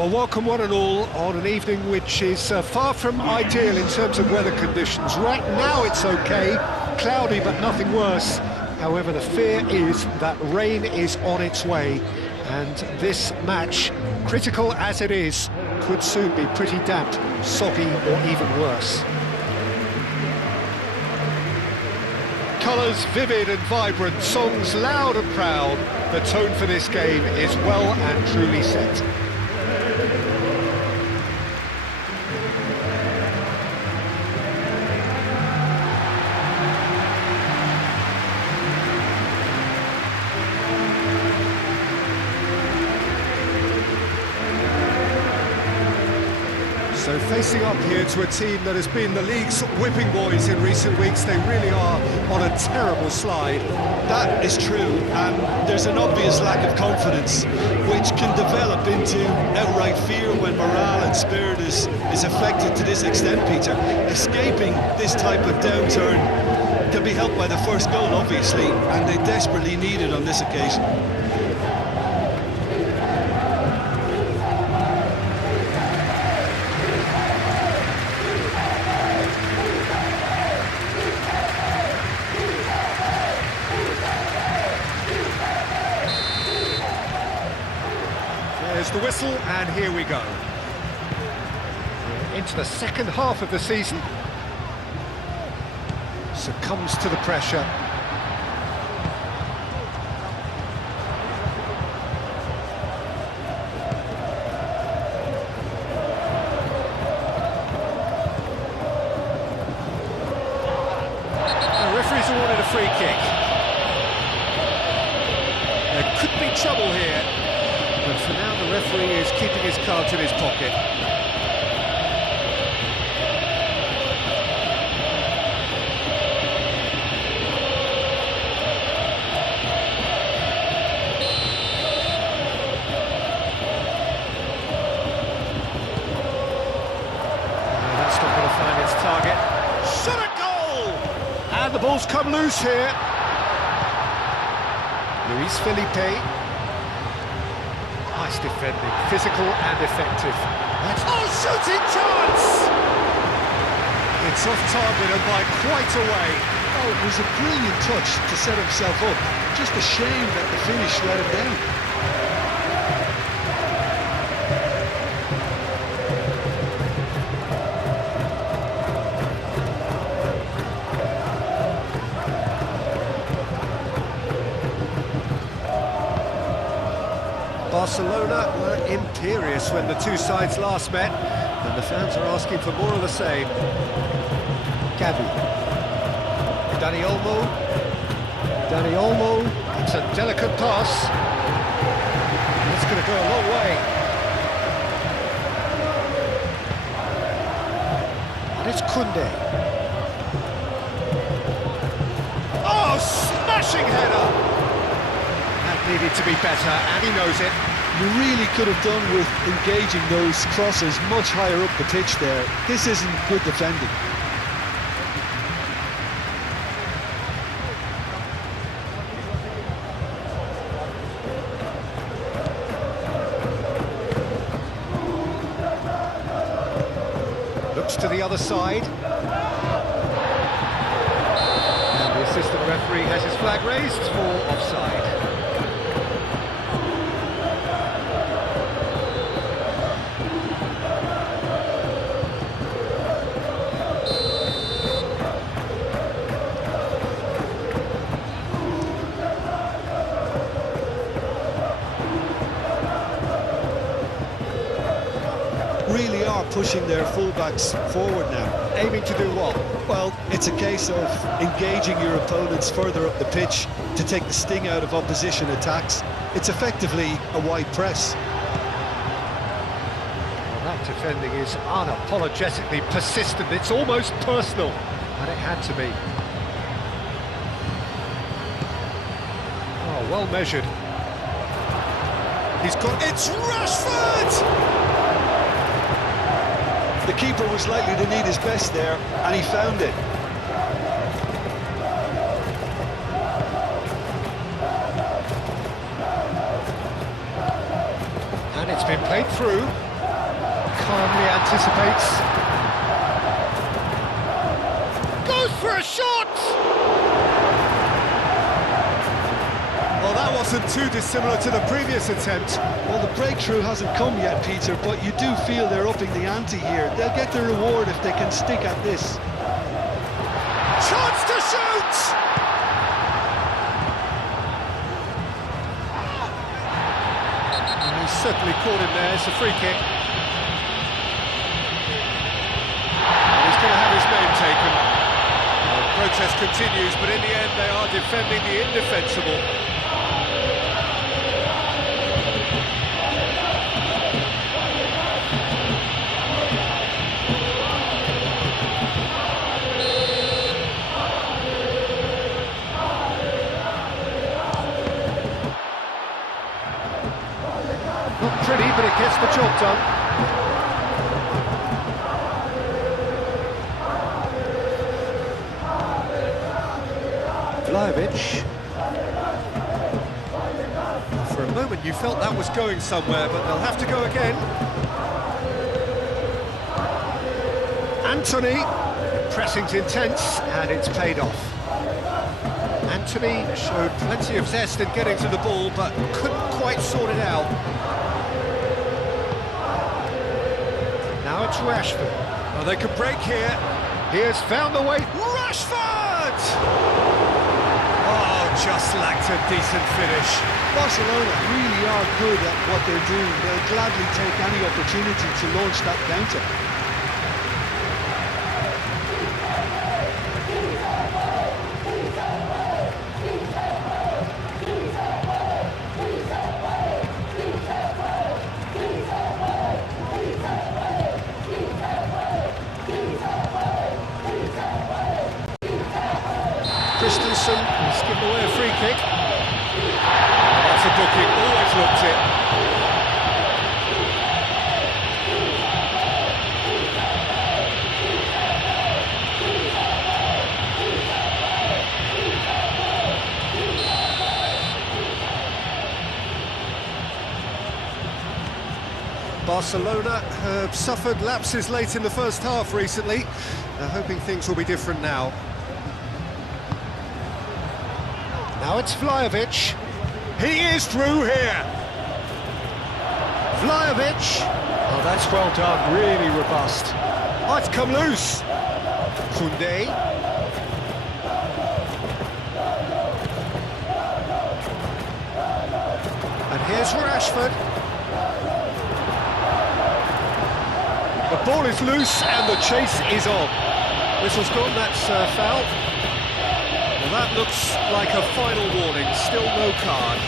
Well, welcome one and all on an evening which is far from ideal in terms of weather conditions. Right now it's okay, cloudy but nothing worse. However, the fear is that rain is on its way, and this match, critical as it is, could soon be pretty damp, soggy or even worse. Colours vivid and vibrant, songs loud and proud. The tone for this game is well and truly set. So facing up here to a team that has been the league's whipping boys in recent weeks, they really are on a terrible slide. That is true, and there's an obvious lack of confidence, which can develop into outright fear when morale and spirit is affected to this extent, Peter. Escaping this type of downturn can be helped by the first goal, obviously, and they desperately need it on this occasion. There's the whistle, and here we go. We're into the second half of the season. Succumbs to the pressure. The referee's awarded a free kick. There could be trouble here. But for now, the referee is keeping his cards in his pocket. That's not going to find its target. Shot a goal! And the ball's come loose here. Luis Felipe. Nice defending, physical and effective. Oh, shooting chance! It's off target and by quite a way. Oh, it was a brilliant touch to set himself up. Just a shame that the finish let him down. Barcelona were imperious when the two sides last met, and the fans are asking for more of the same. Gavi. Dani Olmo. It's a delicate pass. It's going to go a long way. And it's Koundé. Oh, smashing header! That needed to be better, and he knows it. You really could have done with engaging those crosses much higher up the pitch there. This isn't good defending. Looks to the other side. And the assistant referee has his flag raised for offside. Really are pushing their fullbacks forward now. Aiming to do what? Well, it's a case of engaging your opponents further up the pitch to take the sting out of opposition attacks. It's effectively a wide press. Well, that defending is unapologetically persistent. It's almost personal, and it had to be. Oh, well measured. He's got... It's Rashford! The keeper was likely to need his best there, and he found it. And it's been played through. calmly anticipates. Goes for a shot! Well, that wasn't too dissimilar to the previous attempt. Well, the breakthrough hasn't come yet, Peter, but you do feel they're upping the ante here. They'll get the reward if they can stick at this. Chance to shoot! And he's certainly caught him there. It's a free kick. And he's going to have his name taken. The protest continues, but in the end they are defending the indefensible. Not pretty, but it gets the job done. Vayecano. For a moment you felt that was going somewhere, but they'll have to go again. Anthony, pressing's intense, and it's paid off. Anthony showed plenty of zest in getting to the ball, but couldn't quite sort it out. Now it's Rashford. Oh, they could break here. He has found the way. Rashford! Oh, just lacked a decent finish. Barcelona really are good at what they're doing. They'll gladly take any opportunity to launch that counter. He's given away a free kick. That's a booking, always looked it. Barcelona have suffered lapses late in the first half recently. They're hoping things will be different now. Now it's Vayecano. He is through here. Vayecano. Oh, that's well done, really robust. Oh, it's come loose. Koundé. And here's Rashford. The ball is loose and the chase is on. Whistle's gone, that's foul. Well, that looks like a final warning, still no card.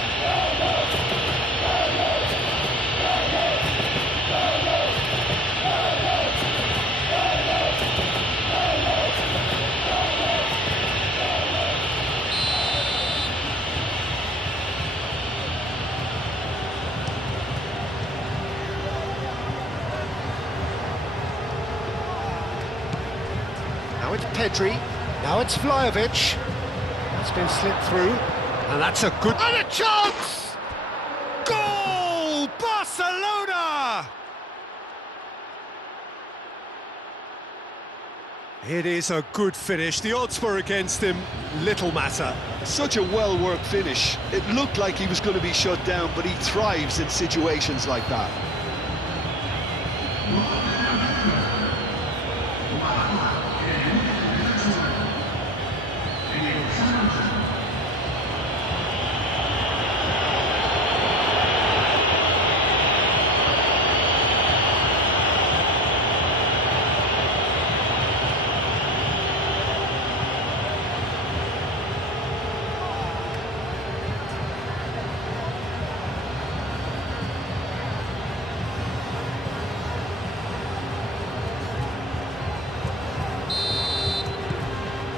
Now it's Pedri, now it's Vayecano. It's been slipped through, and that's a good... And a chance! Goal! Barcelona! It is a good finish. The odds were against him, little matter. Such a well-worked finish. It looked like he was going to be shut down, but he thrives in situations like that.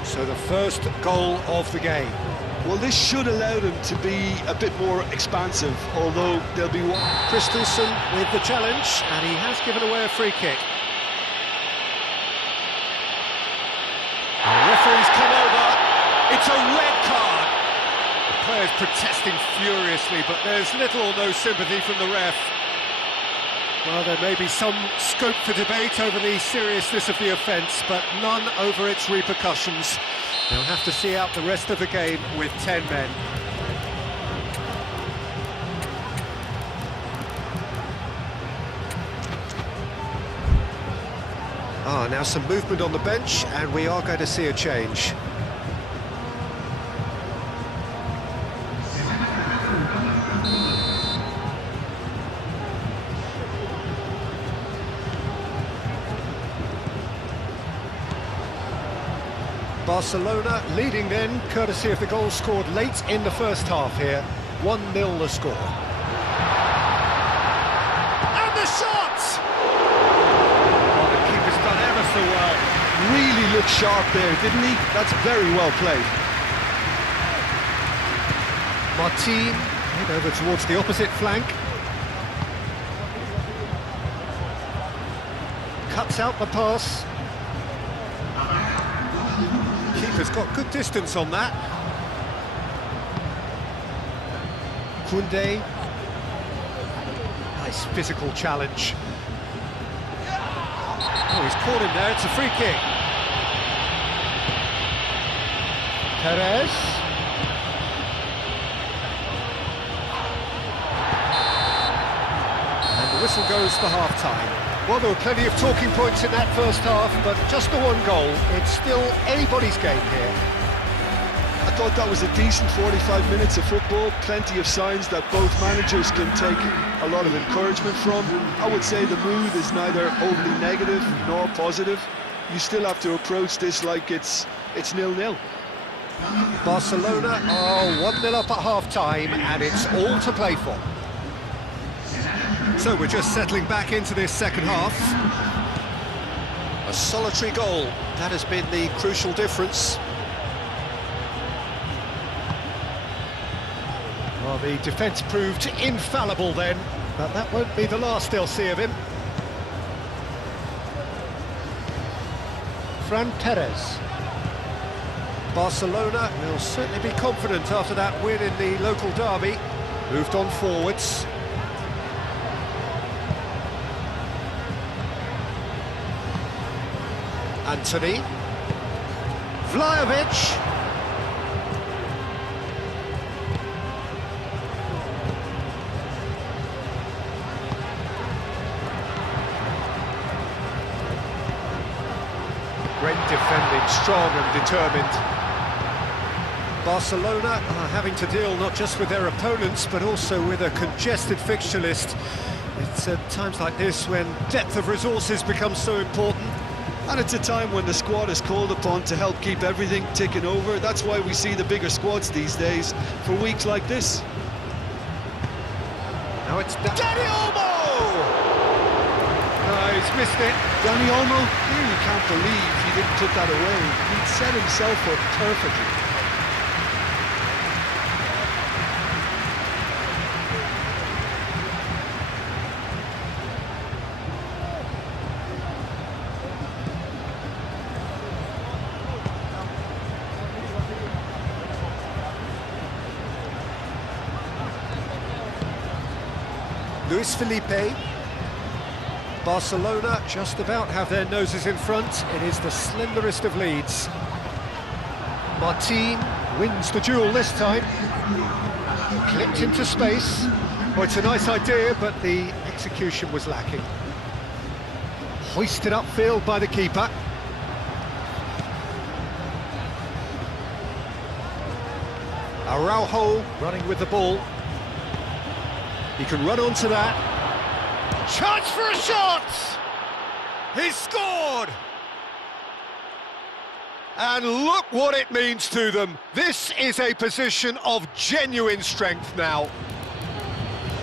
So the first goal of the game. Well, this should allow them to be a bit more expansive, although there'll be one. Christensen with the challenge, and he has given away a free kick. The referee's come over. It's a red card. The players protesting furiously, but there's little or no sympathy from the ref. Well, there may be some scope for debate over the seriousness of the offence, but none over its repercussions. They'll have to see out the rest of the game with 10 men. Now some movement on the bench, and we are going to see a change. Barcelona leading then, courtesy of the goal scored late in the first half here. 1-0 the score. And the shot! Oh, the keeper's done ever so well. Really looked sharp there, didn't he? That's very well played. Martin, head over towards the opposite flank. Cuts out the pass. Keeper's got good distance on that. Koundé. Nice physical challenge. Oh, he's caught him there, it's a free kick. Perez. And the whistle goes for half-time. Well, there were plenty of talking points in that first half, but just the one goal. It's still anybody's game here. I thought that was a decent 45 minutes of football, plenty of signs that both managers can take a lot of encouragement from. I would say the mood is neither overly negative nor positive. You still have to approach this like it's 0-0. Barcelona are 1-0 up at half-time, and it's all to play for. So we're just settling back into this second half. A solitary goal, that has been the crucial difference. Well, the defence proved infallible then, but that won't be the last they'll see of him. Fran Perez. Barcelona will certainly be confident after that win in the local derby. Moved on forwards. Anthony. Vlahovic. Great defending, strong and determined. Barcelona are having to deal not just with their opponents, but also with a congested fixture list. It's at times like this when depth of resources becomes so important. And it's a time when the squad is called upon to help keep everything ticking over. That's why we see the bigger squads these days for weeks like this. Now it's Dani Olmo! No, he's missed it. Dani Olmo, you really can't believe he didn't put that away. He'd set himself up perfectly. Luis Felipe. Barcelona just about have their noses in front. It is the slenderest of leads. Martin wins the duel this time. Clipped into space. Oh, it's a nice idea, but the execution was lacking. Hoisted upfield by the keeper. Araujo running with the ball. He can run onto that. Chance for a shot! He's scored! And look what it means to them. This is a position of genuine strength now.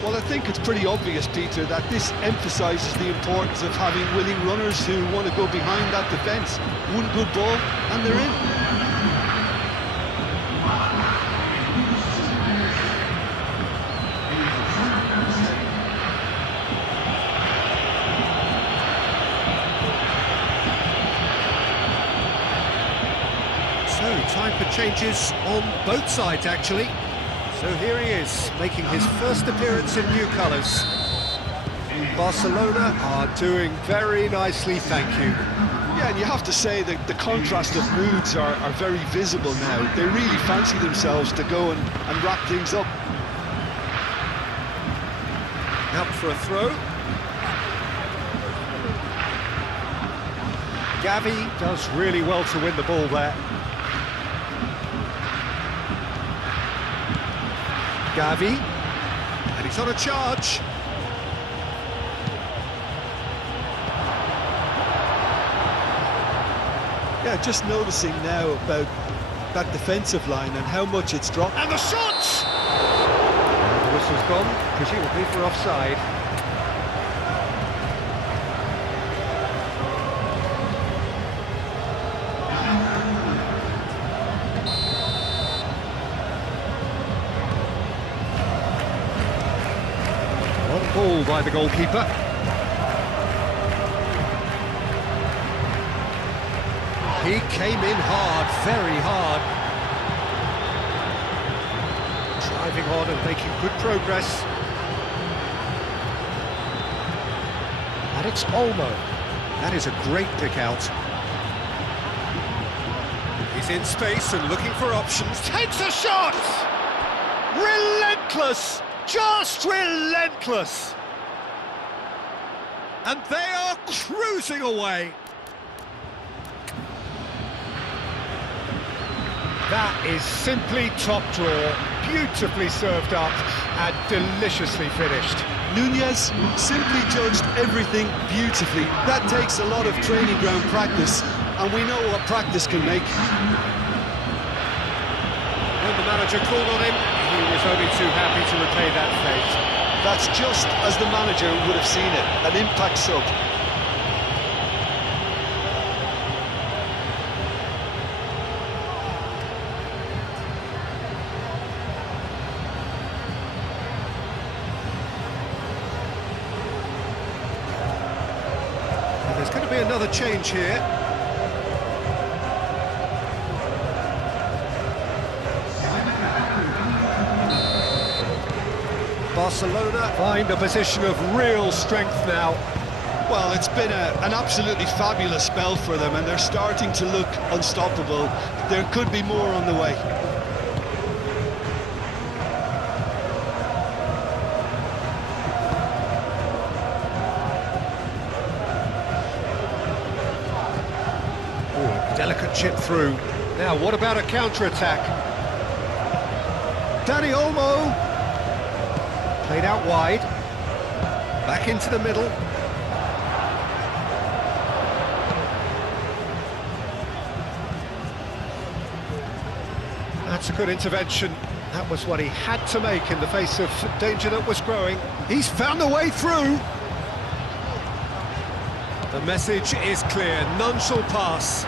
Well, I think it's pretty obvious, Peter, that this emphasises the importance of having willing runners who want to go behind that defence. One good ball, and they're in. Time for changes on both sides, actually. So here he is, making his first appearance in new colours. Barcelona are doing very nicely, thank you. Yeah, and you have to say that the contrast of moods are very visible now. They really fancy themselves to go and wrap things up. Up for a throw. Gavi does really well to win the ball there. Gavi, and he's on a charge. Yeah, just noticing now about that defensive line and how much it's dropped. And the shot! And the whistle's gone, presumably for offside. On ball by the goalkeeper. He came in hard, very hard. Driving on and making good progress. And it's Olmo. That is a great pick out. He's in space and looking for options. Takes a shot! Relentless! Just relentless! And they are cruising away. That is simply top draw, beautifully served up and deliciously finished. Nunez simply judged everything beautifully. That takes a lot of training ground practice, and we know what practice can make. When the manager called on him, he was only too happy to repay that fate. That's just as the manager would have seen it, an impact sub. There's going to be another change here. Barcelona find a position of real strength now. Well, it's been an absolutely fabulous spell for them, and they're starting to look unstoppable. There could be more on the way. Delicate chip through. Now, what about a counter-attack? Dani Olmo. Played out wide. Back into the middle. That's a good intervention. That was what he had to make in the face of danger that was growing. He's found a way through. The message is clear. None shall pass.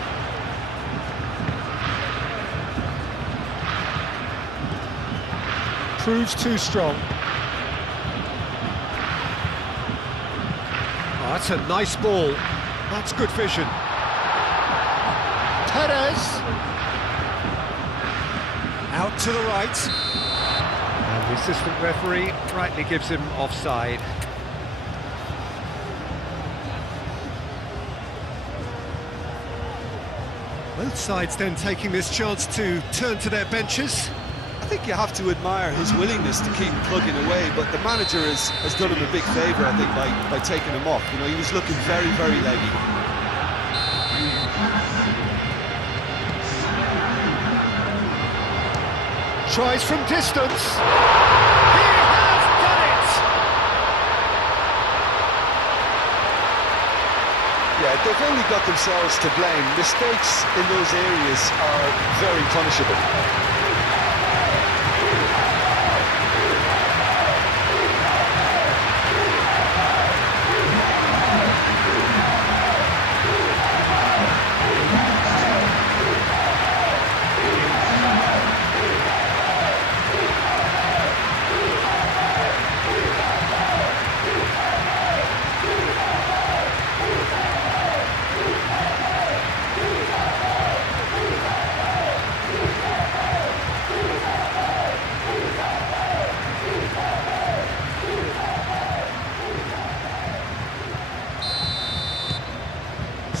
Proves too strong. Oh, that's a nice ball. That's good vision. Perez. Out to the right. And the assistant referee rightly gives him offside. Both sides then taking this chance to turn to their benches. I think you have to admire his willingness to keep plugging away, but the manager has done him a big favour, I think, by taking him off. You know, he was looking very, very leggy. Tries from distance. He has done it! Yeah, they've only got themselves to blame. Mistakes in those areas are very punishable.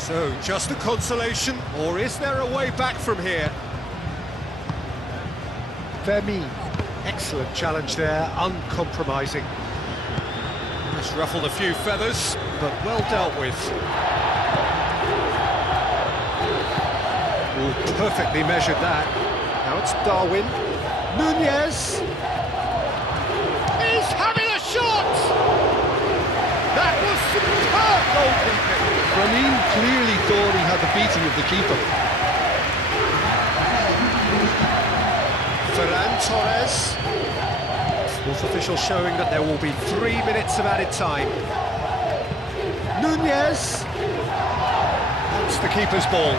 So, just a consolation, or is there a way back from here? Vermeer, excellent challenge there, uncompromising. Just ruffled a few feathers, but well dealt with. Ooh, perfectly measured that. Now it's Darwin. Nunez is having a shot! That was superb goalkeeping. Ramin clearly thought he had the beating of the keeper. Ferran Torres. Fourth official showing that there will be 3 minutes of added time. Nunez. That's the keeper's ball.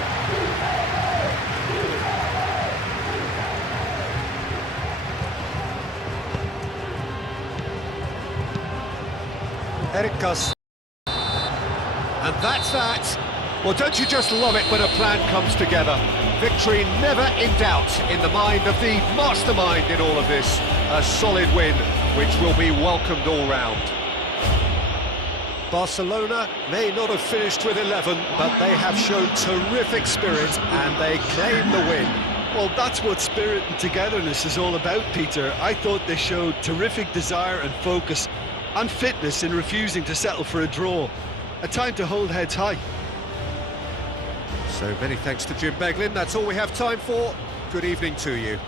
Erikas. And that's that. Well, don't you just love it when a plan comes together? Victory never in doubt in the mind of the mastermind in all of this. A solid win, which will be welcomed all round. Barcelona may not have finished with 11, but they have shown terrific spirit and they claim the win. Well, that's what spirit and togetherness is all about, Peter. I thought they showed terrific desire and focus and fitness in refusing to settle for a draw. A time to hold heads high. So many thanks to Jim Beglin. That's all we have time for. Good evening to you.